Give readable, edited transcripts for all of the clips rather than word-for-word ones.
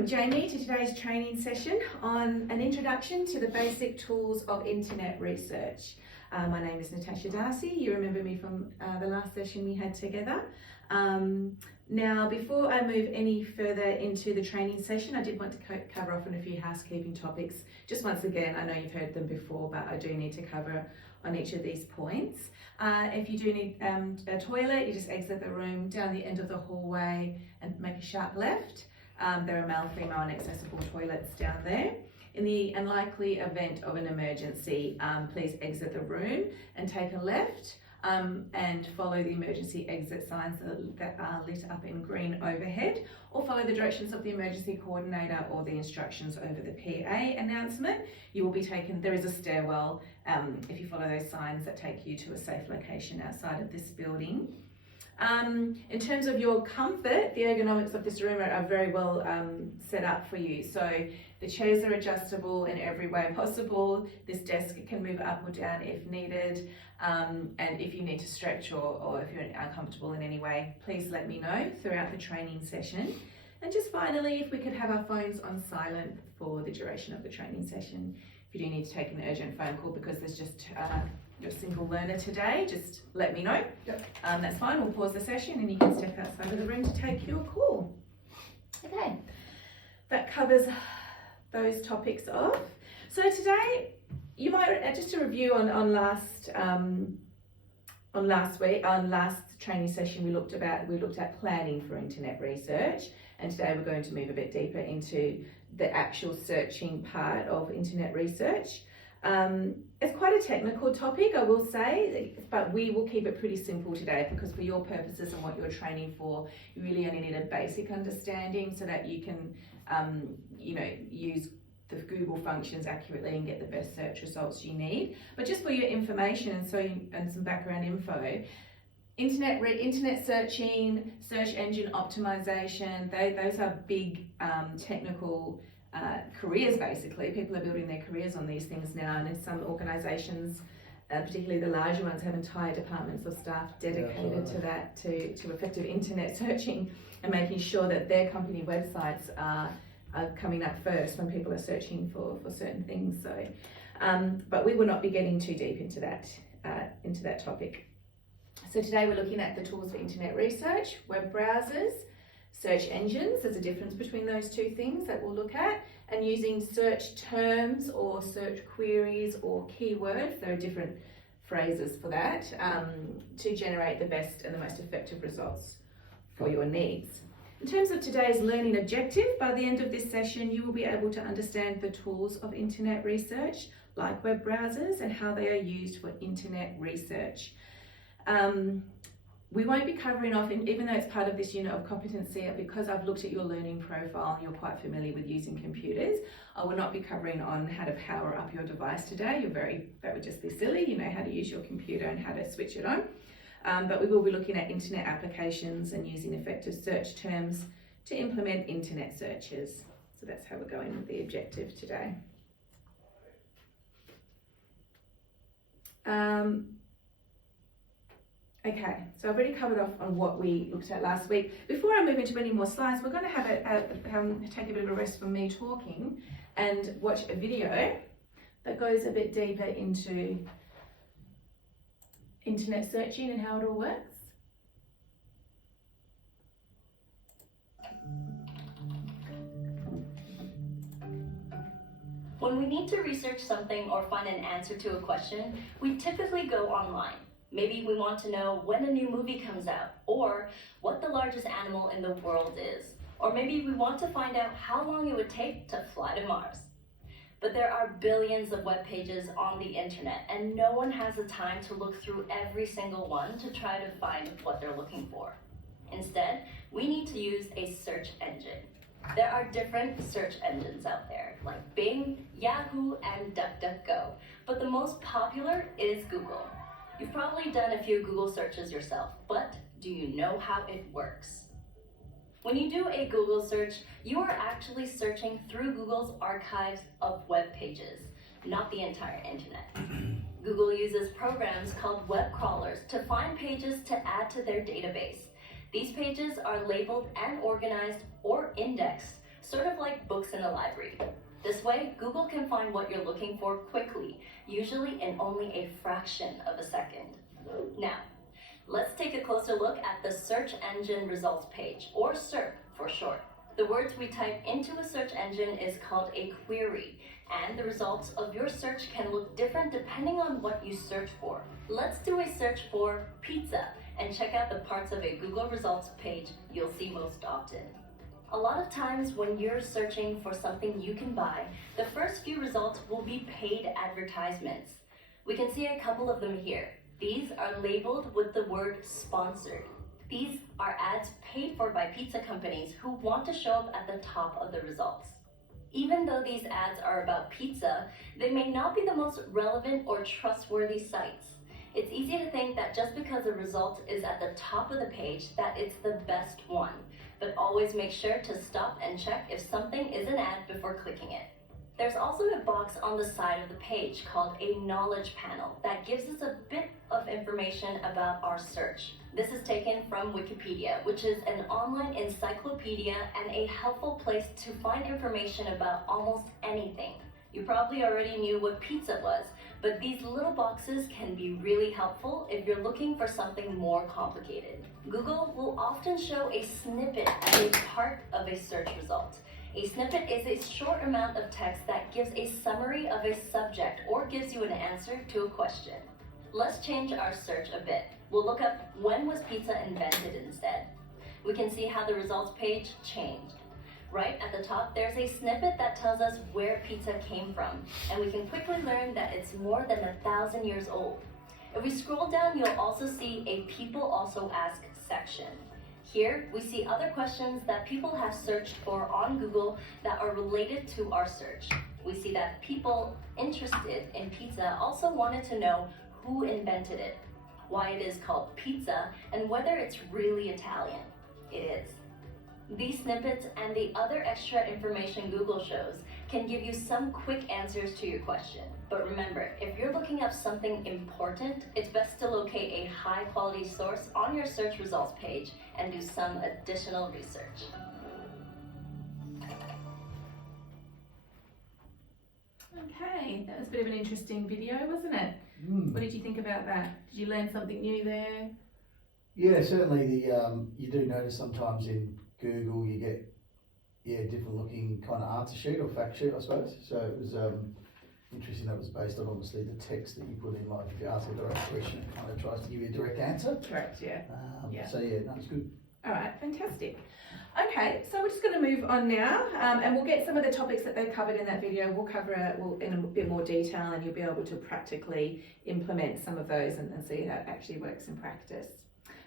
Welcome, Jamie, to today's training session on an introduction to the basic tools of internet research. My name is Natasha Darcy. You remember me from the last session we had together. Now, before I move any further into the training session, I did want to cover off on a few housekeeping topics. Just once again, I know you've heard them before, but I do need to cover on each of these points. If you do need a toilet, you just exit the room down the end of the hallway and make a sharp left. There are male, female and accessible toilets down there. In the unlikely event of an emergency, please exit the room and take a left and follow the emergency exit signs that are lit up in green overhead, or follow the directions of the emergency coordinator or the instructions over the PA announcement. You will be taken, there is a stairwell if you follow those signs that take you to a safe location outside of this building. In terms of your comfort, the ergonomics of this room are very well set up for you. So the chairs are adjustable in every way possible. This desk can move up or down if needed. And if you need to stretch or if you're uncomfortable in any way, please let me know throughout the training session. And just finally, if we could have our phones on silent for the duration of the training session. If you do need to take an urgent phone call because there's just you're a single learner today, just let me know. Yep. That's fine, we'll pause the session and you can step outside of the room to take your call. Okay, that covers those topics off. So today, you might, just to review on last training session, we looked at planning for internet research, and today we're going to move a bit deeper into the actual searching part of internet research. It's quite a technical topic, I will say, but we will keep it pretty simple today because for your purposes and what you're training for, you really only need a basic understanding so that you can, use the Google functions accurately and get the best search results you need. But just for your information and some background info, internet searching, search engine optimization, those are big technical careers basically. People are building their careers on these things now, and in some organizations, particularly the larger ones, have entire departments of staff dedicated to that, to effective internet searching and making sure that their company websites are coming up first when people are searching for certain things. So, but we will not be getting too deep into that topic. So today we're looking at the tools for internet research, web browsers, search engines. There's a difference between those two things that we'll look at, and using search terms or search queries or keywords. There are different phrases for that to generate the best and the most effective results for your needs. In terms of today's learning objective, by the end of this session, you will be able to understand the tools of internet research, like web browsers, and how they are used for internet research. We won't be covering off, even though it's part of this unit of competency, because I've looked at your learning profile and you're quite familiar with using computers, I will not be covering on how to power up your device today. That would just be silly. You know how to use your computer and how to switch it on. But we will be looking at internet applications and using effective search terms to implement internet searches. So that's how we're going with the objective today. Okay, so I've already covered off on what we looked at last week. Before I move into any more slides, we're going to have take a bit of a rest from me talking and watch a video that goes a bit deeper into internet searching and how it all works. When we need to research something or find an answer to a question, we typically go online. Maybe we want to know when a new movie comes out, or what the largest animal in the world is. Or maybe we want to find out how long it would take to fly to Mars. But there are billions of web pages on the internet, and no one has the time to look through every single one to try to find what they're looking for. Instead, we need to use a search engine. There are different search engines out there, like Bing, Yahoo, and DuckDuckGo, but the most popular is Google. You've probably done a few Google searches yourself, but do you know how it works? When you do a Google search, you are actually searching through Google's archives of web pages, not the entire internet. Google uses programs called web crawlers to find pages to add to their database. These pages are labeled and organized or indexed sort of like books in a library. This way, Google can find what you're looking for quickly, usually in only a fraction of a second. Now, let's take a closer look at the search engine results page, or SERP for short. The words we type into a search engine is called a query, and the results of your search can look different depending on what you search for. Let's do a search for pizza and check out the parts of a Google results page you'll see most often. A lot of times when you're searching for something you can buy, the first few results will be paid advertisements. We can see a couple of them here. These are labeled with the word sponsored. These are ads paid for by pizza companies who want to show up at the top of the results. Even though these ads are about pizza, they may not be the most relevant or trustworthy sites. It's easy to think that just because a result is at the top of the page that it's the best one, but always make sure to stop and check if something is an ad before clicking it. There's also a box on the side of the page called a knowledge panel that gives us a bit of information about our search. This is taken from Wikipedia, which is an online encyclopedia and a helpful place to find information about almost anything. You probably already knew what pizza was, but these little boxes can be really helpful if you're looking for something more complicated. Google will often show a snippet as a part of a search result. A snippet is a short amount of text that gives a summary of a subject or gives you an answer to a question. Let's change our search a bit. We'll look up when was pizza invented instead. We can see how the results page changed. Right at the top, there's a snippet that tells us where pizza came from, and we can quickly learn that it's more than 1,000 years old. If we scroll down, you'll also see a People Also Ask section. Here, we see other questions that people have searched for on Google that are related to our search. We see that people interested in pizza also wanted to know who invented it, why it is called pizza, and whether it's really Italian. It is. These snippets and the other extra information Google shows can give you some quick answers to your question. But remember, if you're looking up something important, it's best to locate a high-quality source on your search results page and do some additional research. Okay, that was a bit of an interesting video, wasn't it? What did you think about that? Did you learn something new there? Yeah, certainly you do notice sometimes in Google you get different looking kind of answer sheet or fact sheet, I suppose. So it was interesting that was based on obviously the text that you put in, like if you ask a direct question it kind of tries to give you a direct answer. Correct, yeah. So yeah, no, it's good. All right, fantastic. Okay, so we're just going to move on now, and we'll get some of the topics that they covered in that video. We'll cover it in a bit more detail, and you'll be able to practically implement some of those and see how it actually works in practice.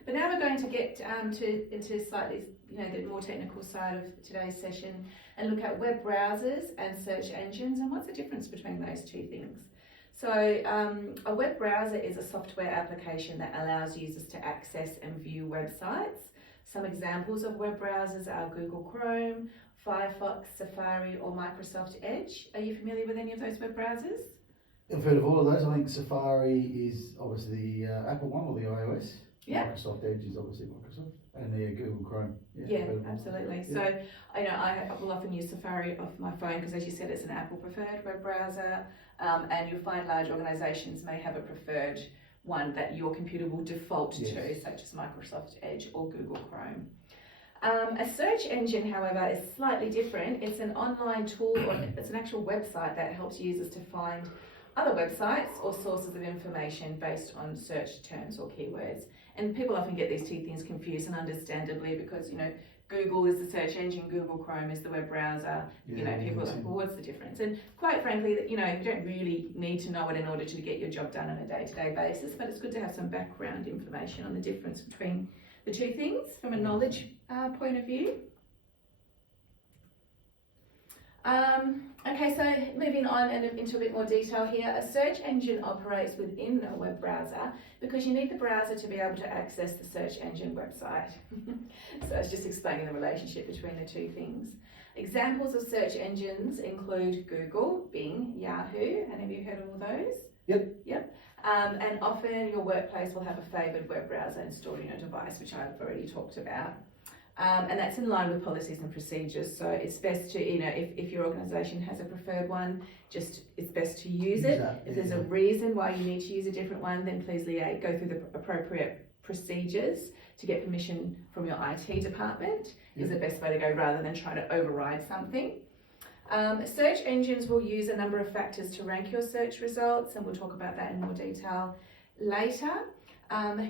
But now we're going to get into slightly, the more technical side of today's session and look at web browsers and search engines and what's the difference between those two things. So a web browser is a software application that allows users to access and view websites. Some examples of web browsers are Google Chrome, Firefox, Safari, or Microsoft Edge. Are you familiar with any of those web browsers? I've heard of all of those. I think Safari is obviously the Apple one or the iOS. Yeah. Microsoft Edge is obviously Microsoft, and the Google Chrome. Yeah, absolutely. Yeah. So I will often use Safari off my phone because, as you said, it's an Apple preferred web browser, and you'll find large organisations may have a preferred one that your computer will default to, such as Microsoft Edge or Google Chrome. A search engine, however, is slightly different. It's an online tool, or it's an actual website that helps users to find other websites or sources of information based on search terms or keywords. And people often get these two things confused, and understandably, because Google is the search engine, Google Chrome is the web browser. People are like, well, what's the difference? And quite frankly, you don't really need to know it in order to get your job done on a day-to-day basis, but it's good to have some background information on the difference between the two things from a knowledge point of view. Okay, so moving on and into a bit more detail here, a search engine operates within a web browser because you need the browser to be able to access the search engine website. So it's just explaining the relationship between the two things. Examples of search engines include Google, Bing, Yahoo, and have you heard of all those? Yep. And often your workplace will have a favoured web browser installed in your device, which I've already talked about. And that's in line with policies and procedures. So it's best to, if your organisation has a preferred one, it's best to use it. Exactly, If there's a yeah. reason why you need to use a different one, then please go through the appropriate procedures to get permission from your IT department is the best way to go, rather than trying to override something. Search engines will use a number of factors to rank your search results, and we'll talk about that in more detail later.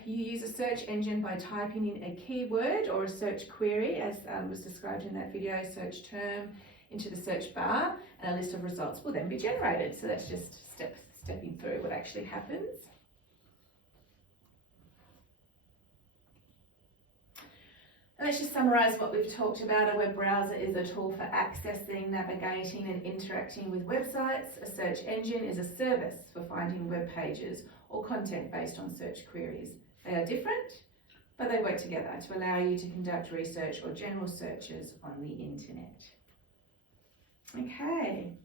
You use a search engine by typing in a keyword or a search query, as was described in that video, search term, into the search bar, and a list of results will then be generated. So that's just stepping through what actually happens. And let's just summarise what we've talked about. A web browser is a tool for accessing, navigating and interacting with websites. A search engine is a service for finding web pages or content based on search queries. They are different, but they work together to allow you to conduct research or general searches on the internet. Okay.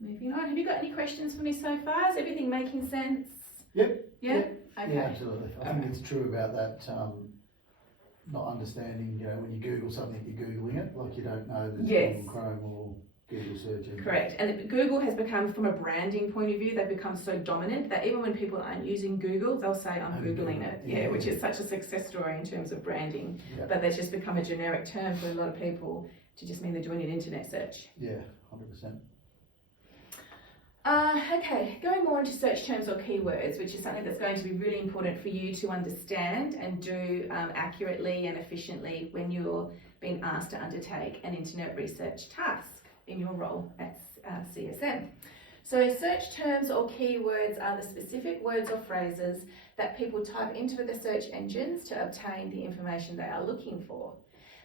Moving on. Have you got any questions for me so far? Is everything making sense? Yep. Yeah? Yep. Okay. Yeah, absolutely. I think it's true about that, not understanding, when you Google something, you're Googling it, like you don't know that Yes. Google Chrome or Google search engine. Correct. And Google has become, from a branding point of view, they've become so dominant that even when people aren't using Google, they'll say, I'm Googling it. Yeah, which is such a success story in terms of branding. Yeah. But that's just become a generic term for a lot of people to just mean they're doing an internet search. Yeah, 100%. Okay, going more into search terms or keywords, which is something that's going to be really important for you to understand and do accurately and efficiently when you're being asked to undertake an internet research task in your role at CSM. So search terms or keywords are the specific words or phrases that people type into the search engines to obtain the information they are looking for.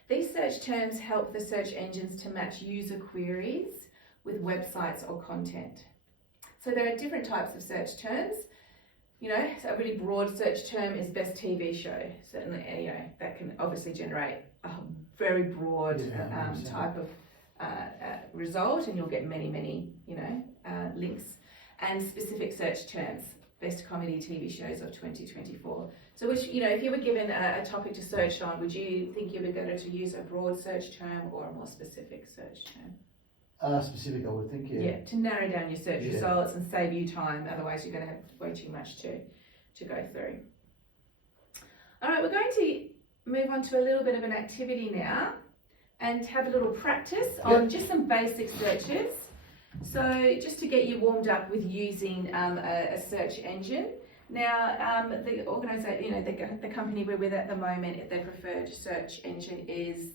These search terms help the search engines to match user queries with websites or content. So there are different types of search terms. So a really broad search term is best TV show. Certainly, that can obviously generate a very broad type of result, and you'll get many, links. And specific search terms, best comedy TV shows of 2024. So which, if you were given a topic to search on, would you think you would go to use a broad search term or a more specific search term? Specific, I would think, Yeah, to narrow down your search results and save you time. Otherwise, you're going to have way too much to go through. All right, we're going to move on to a little bit of an activity now and have a little practice on just some basic searches. So just to get you warmed up with using a search engine. Now, the organisation, the company we're with at the moment, their preferred search engine is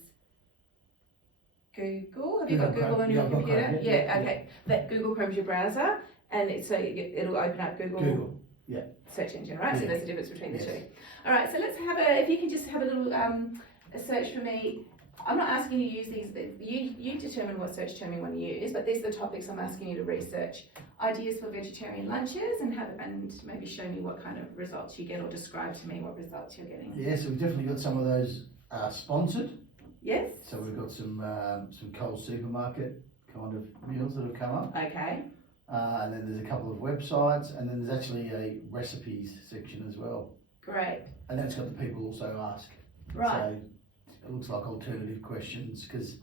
Google. Have you got Google on your computer? Chrome, yeah, okay. That Google Chrome's your browser, and it'll open up Google. Search engine, right? So there's a difference between the two. All right, so let's have if you can just have a little a search for me. I'm not asking you to use these. You determine what search term you want to use, but these are the topics I'm asking you to research. Ideas for vegetarian lunches, and maybe show me what kind of results you get, or describe to me what results you're getting. Yeah, so we've definitely got some of those sponsored. Yes. So we've got some Coles supermarket kind of meals that have come up. Okay. And then there's a couple of websites, and then there's actually a recipes section as well. Great. And then it's got the people also ask. Right. So it looks like alternative questions, because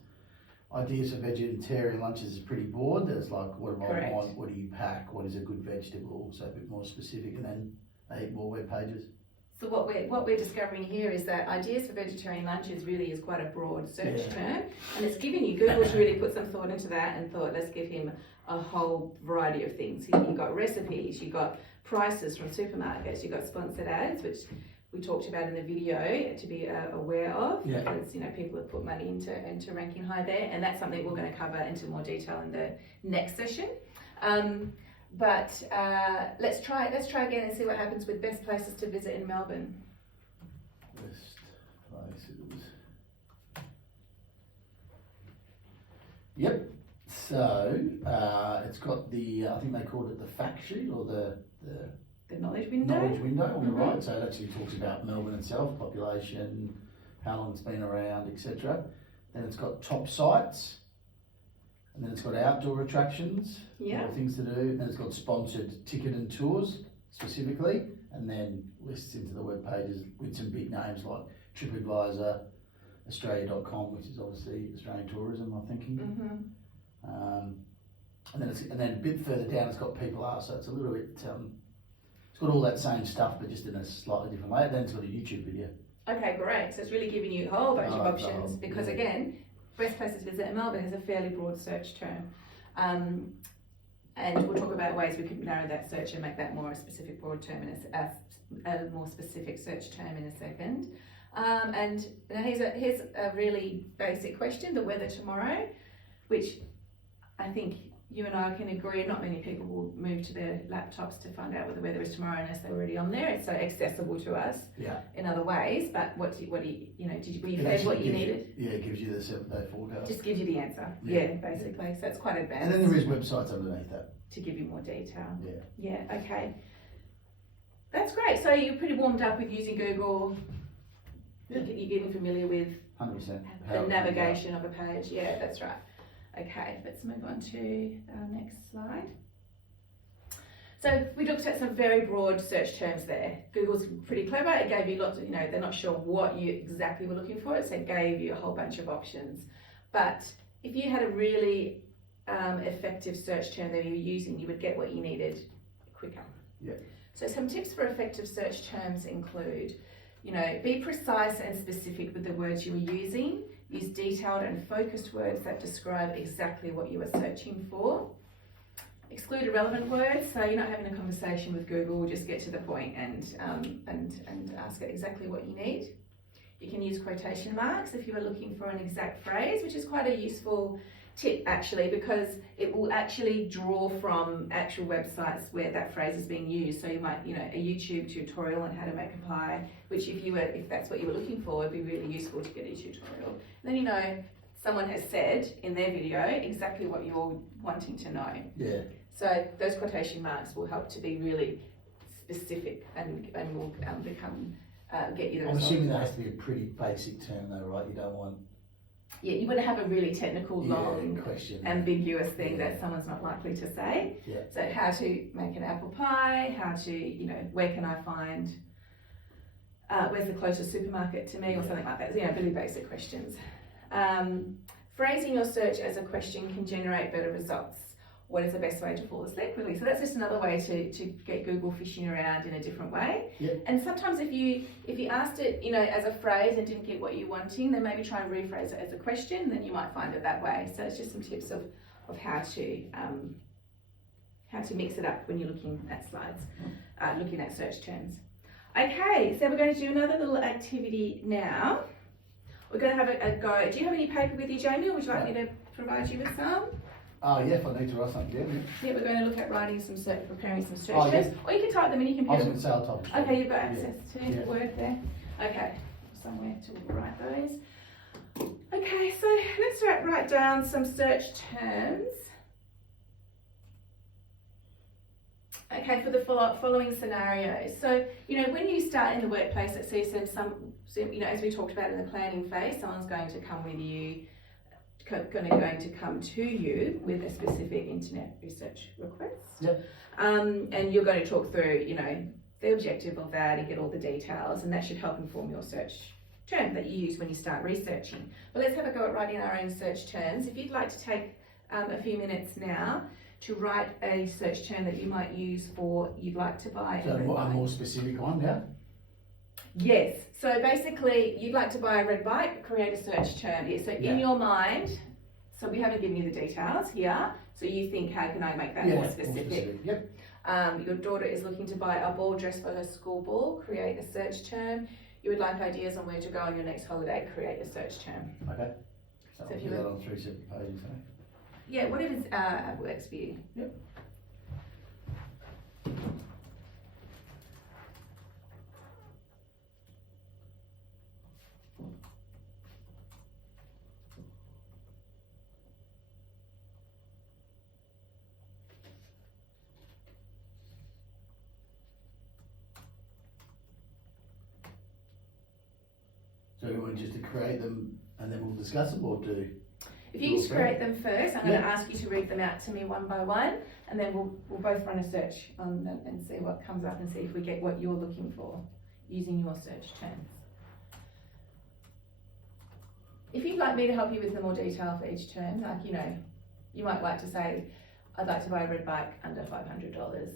ideas for vegetarian lunches is pretty broad. There's like, what do I want? What do you pack? What is a good vegetable? So a bit more specific, and then they hit more web pages. So what we're discovering here is that ideas for vegetarian lunches really is quite a broad search term, and it's given you, Google's really put some thought into that and thought, let's give him a whole variety of things. You've got recipes, you've got prices from supermarkets, you've got sponsored ads, which we talked about in the video to be aware of, because people have put money into ranking high there, and that's something we're going to cover into more detail in the next session. But let's try again and see what happens with best places to visit in Melbourne. Best places. Yep. So it's got I think they called it the fact sheet, or the knowledge window. Knowledge window on the right. So it actually talks about Melbourne itself, population, how long it's been around, etc. Then it's got top sites. And then it's got outdoor attractions, more things to do. And then it's got sponsored ticket and tours specifically, and then lists into the web pages with some big names like TripAdvisor, Australia.com, which is obviously Australian tourism, I'm thinking. And then a bit further down, it's got People Are, so it's a little bit, it's got all that same stuff, but just in a slightly different way. And then it's got a YouTube video. Okay, great. So it's really giving you a whole bunch of Oh, options because yeah. again, best places to visit in Melbourne has a fairly broad search term. And we'll talk about ways we can narrow that search and make that more a specific broad term and a more specific search term in a second. And now here's a really basic question, the weather tomorrow, which I think you and I can agree not many people will move to their laptops to find out what the weather is tomorrow unless they're already on there. It's so accessible to us Yeah. in other ways, but were you fed It what you gives needed? Yeah, it gives you the 7-day forecast. Just gives you the answer. Yeah. Yeah, basically. So it's quite And advanced then there is websites underneath that. to give you more detail. Yeah. Yeah, okay. That's great. So you're pretty warmed up with using Google. Yeah. You're getting familiar with 100%. the navigation of a page. Yeah, that's right. Okay, let's move on to our next slide. So we looked at some very broad search terms there. Google's pretty clever. It gave you lots of, they're not sure what you exactly were looking for, so it gave you a whole bunch of options. But if you had a really effective search term that you were using, you would get what you needed quicker. Yeah. So some tips for effective search terms include, be precise and specific with the words you are using. Use detailed and focused words that describe exactly what you are searching for. Exclude irrelevant words, so you're not having a conversation with Google, just get to the point and ask it exactly what you need. You can use quotation marks if you are looking for an exact phrase, which is quite a useful tip actually, because it will actually draw from actual websites where that phrase is being used. So you might, a YouTube tutorial on how to make a pie, which if that's what you were looking for, it'd be really useful to get a tutorial. And then someone has said in their video exactly what you're wanting to know. Yeah. So those quotation marks will help to be really specific and will get you the I'm result. assuming that has to be a pretty basic term though, right? You don't want Yeah, you wouldn't have a really technical, long, question. ambiguous thing that someone's not likely to say. Yeah. So how to make an apple pie, how to, where can I find, where's the closest supermarket to me or something like that. Really basic questions. Phrasing your search as a question can generate better results. What is the best way to fall asleep quickly? So that's just another way to get Google fishing around in a different way. Yep. And sometimes if you asked it, as a phrase and didn't get what you're wanting, then maybe try and rephrase it as a question, then you might find it that way. So it's just some tips of how to mix it up when you're looking at slides, looking at search terms. Okay, so we're going to do another little activity now. We're going to have a go. Do you have any paper with you, Jamie, or would you like me to provide you with some? Oh yeah, if I need to write something down. Yeah, we're going to look at writing preparing some search Oh, terms. yes. Or you can type them in your I was computer. going to say I'll type. Okay, you've got access to Yeah. Word there. Okay, somewhere to write those. Okay, so let's write down some search terms. Okay, for the following scenarios. So, when you start in the workplace, let's say you said as we talked about in the planning phase, someone's going to come with you, going to come to you with a specific internet research request. Yep. And you're going to talk through, the objective of that and get all the details, and that should help inform your search term that you use when you start researching. But let's have a go at writing our own search terms. If you'd like to take a few minutes now to write a search term that you might use for you'd like to buy So a red a bike. more specific one, yeah? Yes. So basically, you'd like to buy a red bike, create a search term. Yeah, so Yeah. in your mind, so we haven't given you the details here. So you think, how can I make that more specific? Yep. Your daughter is looking to buy a ball dress for her school ball, create a search term. You would like ideas on where to go on your next holiday, create a search term. Okay. So So I'll if do you that were- on 3 separate pages, eh? Yeah, whatever's works for you. Yep. So you want just to create them and then we'll discuss them, or do? If you just create them first, I'm going to Yeah. ask you to read them out to me one by one, and then we'll both run a search on them and see what comes up and see if we get what you're looking for using your search terms. If you'd like me to help you with the more detail for each term, like, you know, you might like to say, I'd like to buy a red bike under $500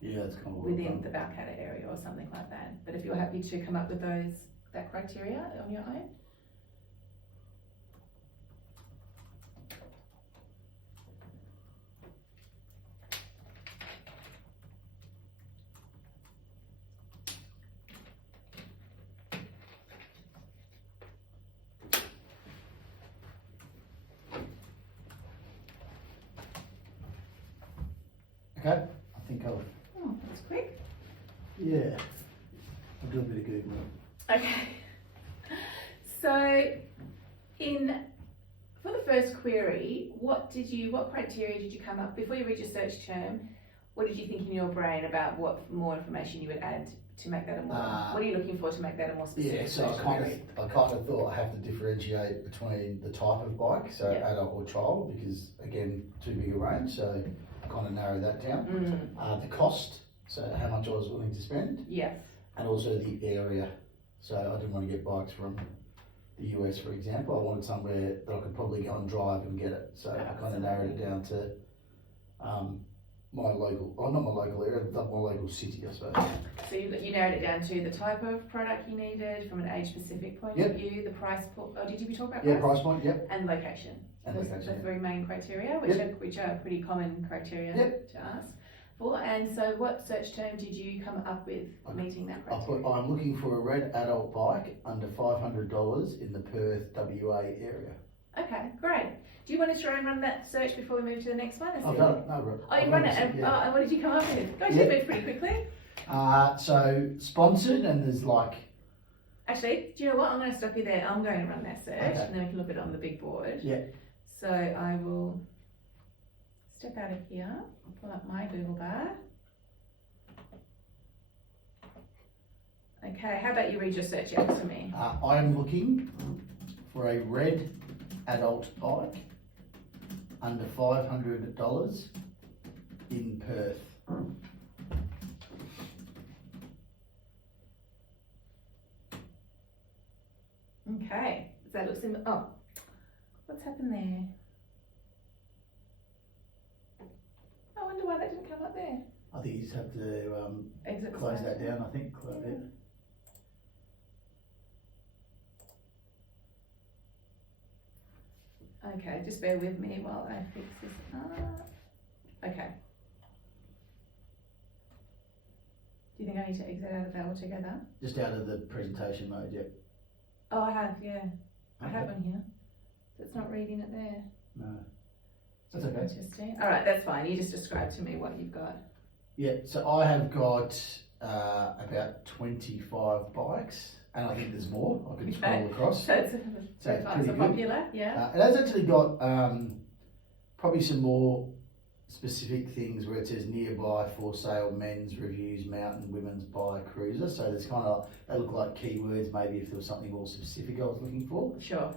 Yeah, that's kind of what within the Balcatta area or something like that. But if you're happy to come up with that criteria on your own. Okay, I think I'll, Oh, that's quick. yeah, I'll do a bit of Googling. Okay. So, for the first query, what criteria did you come up, before you read your search term, what did you think in your brain about what more information you would add to make that a more, what are you looking for to make that a more specific Yeah, so search query? I kind of thought I have to differentiate between the type of bike, so Yeah. adult or child, because again, too big a range, so I kind of narrowed that down. The cost, so how much I was willing to spend, Yes. and also the area. So I didn't want to get bikes from the US, for example. I wanted somewhere that I could probably go and drive and get it. So I kind of narrowed it down to my local, not my local area, but my local city, I suppose. So you narrowed it down to the type of product you needed from an age-specific point Yep. of view, the price. Did you talk about Yeah, price? price point, yep. And location. And Those are location, the yeah. three main criteria, which are pretty common criteria Yep. to ask for. And so, what search term did you come up with meeting that I criteria? put, I'm looking for a red adult bike under $500 in the Perth, WA area. Okay, great. Do you want to try and run that search before we move to the next one? I've done it, no, bro. Oh, you run it, and, and what did you come up with? Gosh, you Yeah. moved pretty quickly. So sponsored, and there's like, Actually, do you know what? I'm going to stop you there. I'm going to run that search, Okay. and then we can look at it on the big board. Yeah. So I will step out of here, pull up my Google bar. Okay, how about you read your search out to me? I am looking for a red adult bike under $500 in Perth. Okay, so that looks in. Oh, what's happened there? I wonder why that didn't come up there. I think you just have to Exit. close slide. that down, I think, close it. Okay, just bear with me while I fix this up. Okay. Do you think I need to exit out of that altogether? Just out of the presentation mode, yep. Oh, I have, yeah. I have Okay. one here. So it's not reading it there. No. That's okay. Interesting. All right, that's fine. You just describe to me what you've got. Yeah, so I have got about 25 bikes, and I think there's more. I can scroll across. So it's So so pretty good. popular, yeah. It has actually got probably some more specific things where it says nearby for sale men's reviews mountain women's bike cruiser. So there's kind of, they look like keywords maybe if there was something more specific I was looking for. Sure.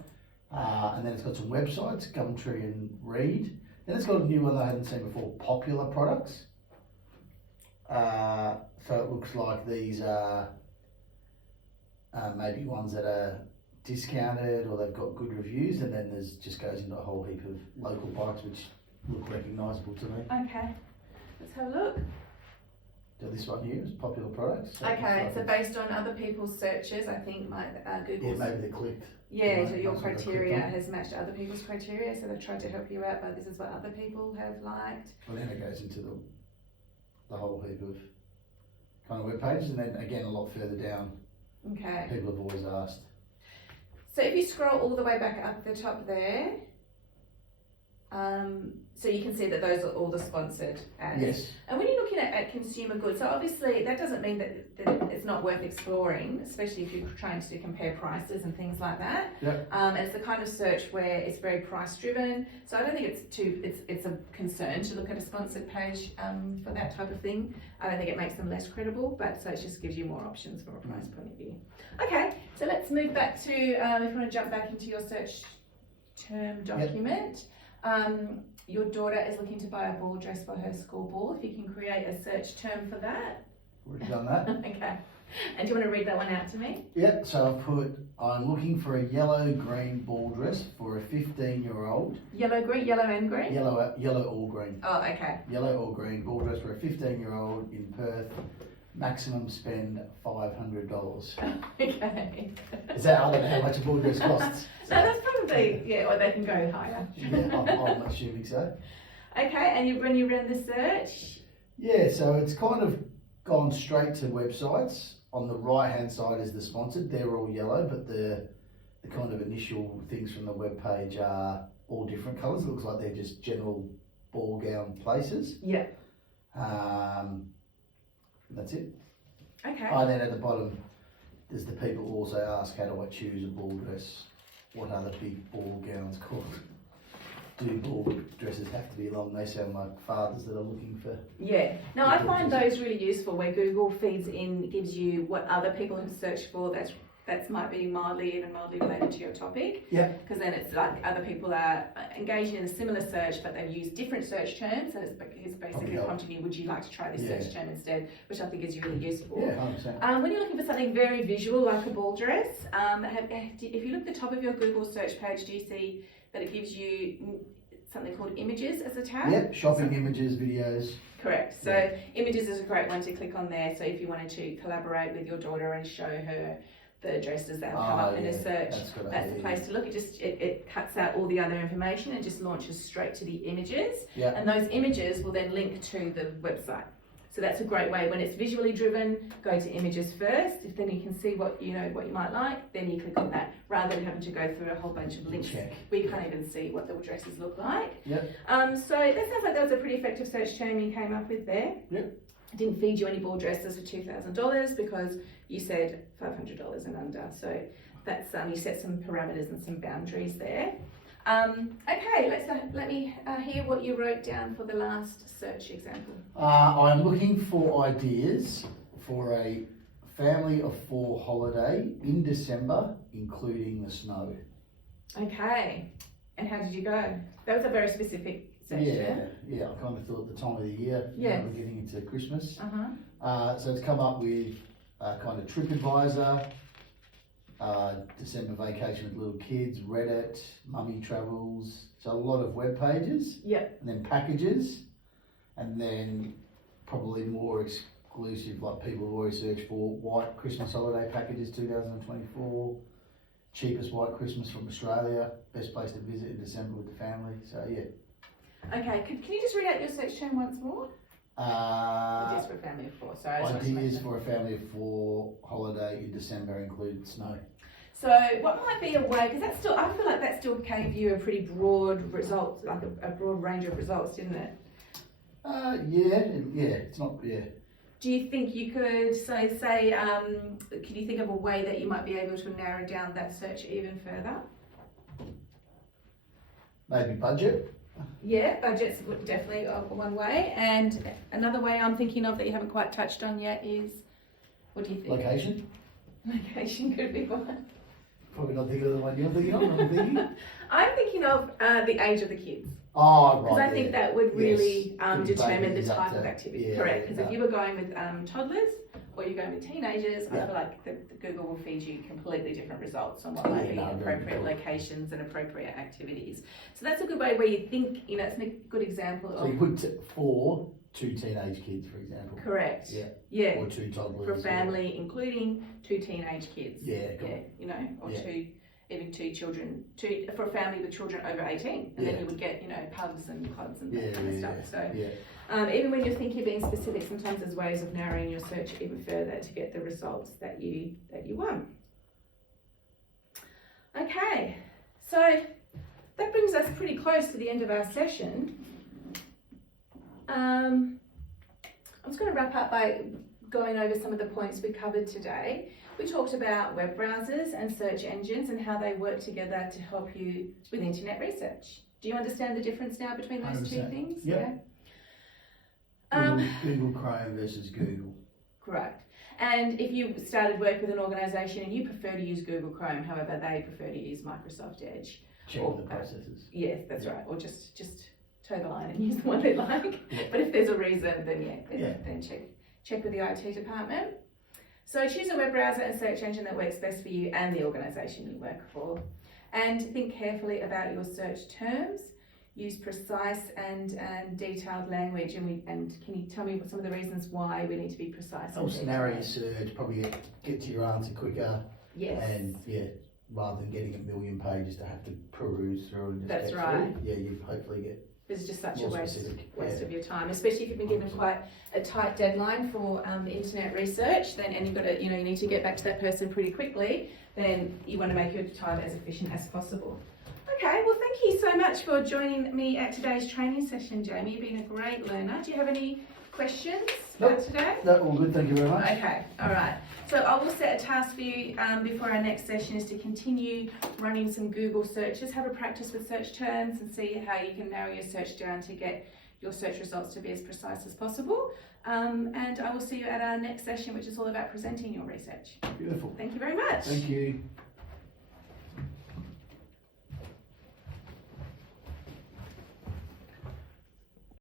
And then it's got some websites, Gumtree and Reed. Then it's got a new one that I hadn't seen before, popular products. So it looks like these are maybe ones that are discounted or they've got good reviews, and then there's just goes into a whole heap of local bikes which look recognisable to me. Okay. Let's have a look. So this one here is popular products. So Okay, it's so like- based on other people's searches, I think my yeah, Google's maybe they clicked. yeah, Right, so your that's what I criteria clicked on. has matched other people's criteria, so they've tried to help you out, but this is what other people have liked. Well, then it goes into the whole heap of kind of web pages, and then again a lot further down, Okay. people have always asked. So if you scroll all the way back up the top there, so you can see that those are all the sponsored ads. Yes. And when you're looking at consumer goods, so obviously that doesn't mean that it's not worth exploring, especially if you're trying to compare prices and things like that. Yep. And it's the kind of search where it's very price driven. So I don't think it's a concern to look at a sponsored page for that type of thing. I don't think it makes them less credible, but so it just gives you more options from a price point of view. Okay, so let's move back to if you want to jump back into your search term document. Your daughter is looking to buy a ball dress for her school ball. If you can create a search term for that. Already done that. Okay. And do you want to read that one out to me? Yep, so I've put, I'm looking for a yellow-green ball dress for a 15-year-old. Yellow, green, yellow and green? Yellow or green. Oh, okay. Yellow or green ball dress for a 15-year-old in Perth. Maximum spend $500. Okay. Is that, I don't know how much a ball dress costs. No, that's probably, yeah, or they can go higher. Yeah, I'm assuming so. Okay, and when you run the search, Yeah, so it's kind of gone straight to websites. On the right-hand side is the sponsored. They're all yellow, but the kind of initial things from the web page are all different colours. It looks like they're just general ball gown places. yeah, That's it. okay. And then at the bottom, there's the people who also ask, how do I choose a ball dress? What are the big ball gowns called? Do ball dresses have to be long? They sound like fathers that are looking for. Yeah, no, I find those really useful where Google feeds in, gives you what other people have searched for that's might be even mildly related to your topic. Yeah. Because then it's like other people are engaging in a similar search, but they've used different search terms, and it's basically prompting you, would you like to try this search term instead, which I think is really useful. Yeah, 100%. When you're looking for something very visual like a ball dress, if you look at the top of your Google search page, do you see that it gives you something called images as a tab? Yep, shopping images, videos. Correct. So images is a great one to click on there. So if you wanted to collaborate with your daughter and show her the dresses that have come up in a search, that's the place to look. It cuts out all the other information and just launches straight to the images. Yeah. And those images will then link to the website. So that's a great way. When it's visually driven, go to images first. If then you can see what you might like, then you click on that, rather than having to go through a whole bunch of links. We can't even see what the dresses look like. Yep. So that sounds like that was a pretty effective search term you came up with there. Yep. I didn't feed you any ball dresses for $2,000 because you said $500 and under. So that's you set some parameters and some boundaries there. Okay, let me hear what you wrote down for the last search example. I'm looking for ideas for a family of 4 holiday in December, including the snow. Okay, and how did you go? That was a very specific search. Yeah, I kind of thought the time of the year, yes. We're getting into Christmas. Uh-huh. So it's come up with kind of TripAdvisor, December vacation with little kids, Reddit, Mummy Travels. So a lot of web pages. Yep. And then packages, and then probably more exclusive, like people have always searched for white Christmas holiday packages 2024, cheapest white Christmas from Australia, best place to visit in December with the family. So yeah. Okay, can you just read out your search term once more? Ideas for a family of 4. Sorry, Ideas for a family of 4 holiday in December include snow. So what might be a way, because I feel like that still gave you a pretty broad result, like a broad range of results, didn't it? It's not, yeah. Do you think you could can you think of a way that you might be able to narrow down that search even further? Maybe budget. Yeah, budget's definitely one way. And another way I'm thinking of that you haven't quite touched on yet is, what do you think? Location. Location could be one. Probably not thinking of the one you're thinking of. I'm thinking of the age of the kids. Oh, right. Because I think that would really Yes. determine the Babies type up of to- activity. yeah, Correct. Because yeah. if you were going with toddlers or you're going with teenagers, I Yeah. feel like the Google will feed you completely different results on what might be appropriate locations and appropriate activities. So that's a good way where you think, it's a good example So of. you put 4, 2 teenage kids, for example. Correct. Yeah. Yeah. Or 2 toddlers. For a family, including 2 teenage kids. Yeah, cool. Yeah, or Yeah. 2 children, for a family with children over 18, and then you would get, pubs and clubs and that kind of stuff. So Yeah. even when you think you're being specific, sometimes there's ways of narrowing your search even further to get the results that you want. Okay, so that brings us pretty close to the end of our session. I'm just going to wrap up by going over some of the points we covered today. We talked about web browsers and search engines and how they work together to help you with internet research. Do you understand the difference now between those 2 100%. things? Yep. Google Chrome versus Google. Correct. And if you started work with an organisation and you prefer to use Google Chrome, however, they prefer to use Microsoft Edge, check Or, the processes. Yes, that's Yeah. right. Or just toe the line and use the one they like. Yeah. But if there's a reason, then Yeah. then check with the IT department. So choose a web browser and search engine that works best for you and the organisation you work for. And think carefully about your search terms. Use precise and detailed language. And can you tell me what some of the reasons why we need to be precise? and Also narrow your detailed? search, probably get to your answer quicker, Yes. and rather than getting a million pages to have to peruse through and just That's get right. through, you hopefully get This is just such more a waste specific. of your time, especially if you've been given quite a tight deadline for internet research. Then and you've got to, you need to get back to that person pretty quickly. Then you want to make your time as efficient as possible. Okay, well, thank you so much for joining me at today's training session, Jamie. You've been a great learner. Do you have any questions about today? No, all good, thank you very much. Okay, all right. So I will set a task for you before our next session is to continue running some Google searches. Have a practice with search terms and see how you can narrow your search down to get your search results to be as precise as possible. And I will see you at our next session, which is all about presenting your research. Beautiful. Thank you very much. Thank you.